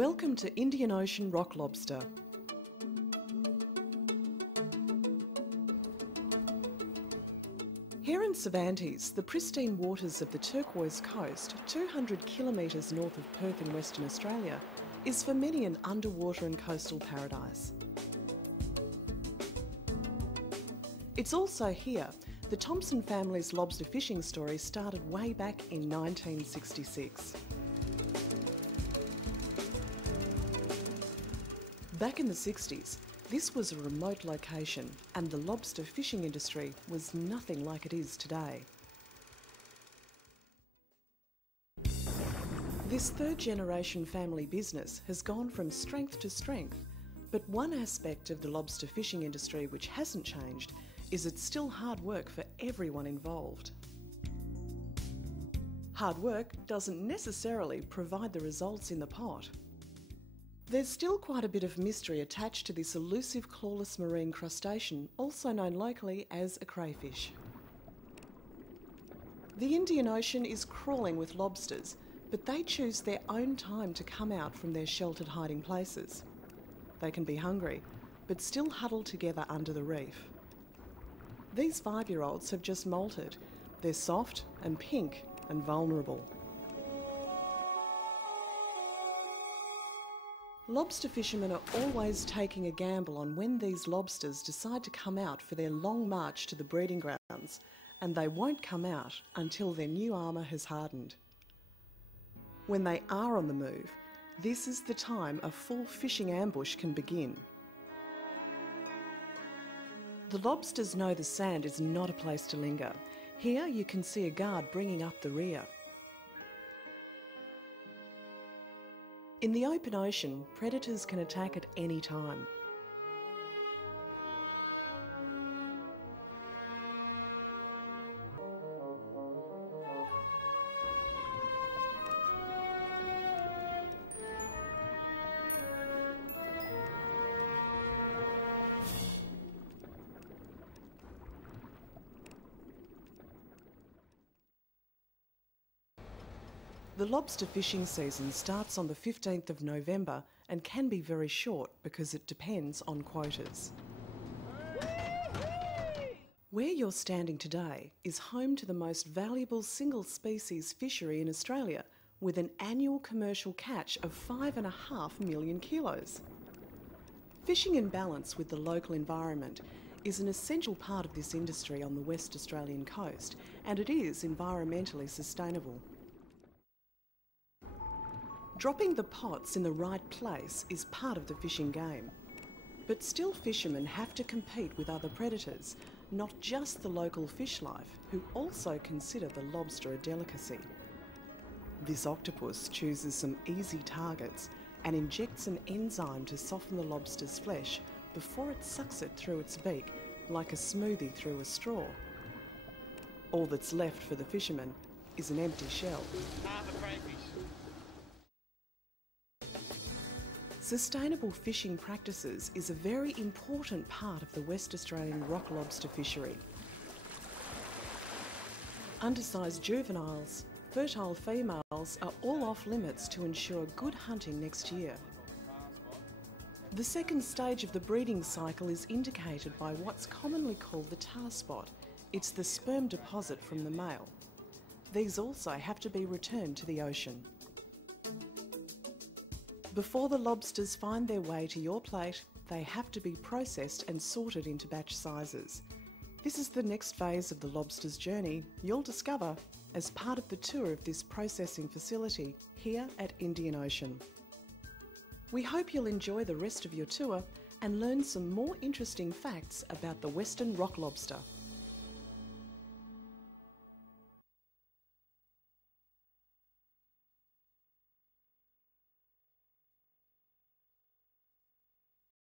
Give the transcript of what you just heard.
Welcome to Indian Ocean Rock Lobster. Here in Cervantes, the pristine waters of the turquoise coast, 200 kilometres north of Perth in Western Australia, is for many an underwater and coastal paradise. It's also here the Thompson family's lobster fishing story started way back in 1966. Back in the 60s, this was a remote location and the lobster fishing industry was nothing like it is today. This third-generation family business has gone from strength to strength, but one aspect of the lobster fishing industry which hasn't changed is it's still hard work for everyone involved. Hard work doesn't necessarily provide the results in the pot. There's still quite a bit of mystery attached to this elusive clawless marine crustacean, also known locally as a crayfish. The Indian Ocean is crawling with lobsters, but they choose their own time to come out from their sheltered hiding places. They can be hungry, but still huddle together under the reef. These 5-year-olds have just molted. They're soft and pink and vulnerable. Lobster fishermen are always taking a gamble on when these lobsters decide to come out for their long march to the breeding grounds, and they won't come out until their new armour has hardened. When they are on the move, this is the time a full fishing ambush can begin. The lobsters know the sand is not a place to linger. Here you can see a guard bringing up the rear. In the open ocean, predators can attack at any time. The lobster fishing season starts on the 15th of November and can be very short because it depends on quotas. Where you're standing today is home to the most valuable single species fishery in Australia, with an annual commercial catch of 5.5 million kilos. Fishing in balance with the local environment is an essential part of this industry on the West Australian coast, and it is environmentally sustainable. Dropping the pots in the right place is part of the fishing game. But still, fishermen have to compete with other predators, not just the local fish life, who also consider the lobster a delicacy. This octopus chooses some easy targets and injects an enzyme to soften the lobster's flesh before it sucks it through its beak like a smoothie through a straw. All that's left for the fisherman is an empty shell. Half a crayfish. Sustainable fishing practices is a very important part of the West Australian rock lobster fishery. Undersized juveniles, fertile females are all off limits to ensure good hunting next year. The second stage of the breeding cycle is indicated by what's commonly called the tar spot. It's the sperm deposit from the male. These also have to be returned to the ocean. Before the lobsters find their way to your plate, they have to be processed and sorted into batch sizes. This is the next phase of the lobster's journey you'll discover as part of the tour of this processing facility here at Indian Ocean. We hope you'll enjoy the rest of your tour and learn some more interesting facts about the Western Rock Lobster.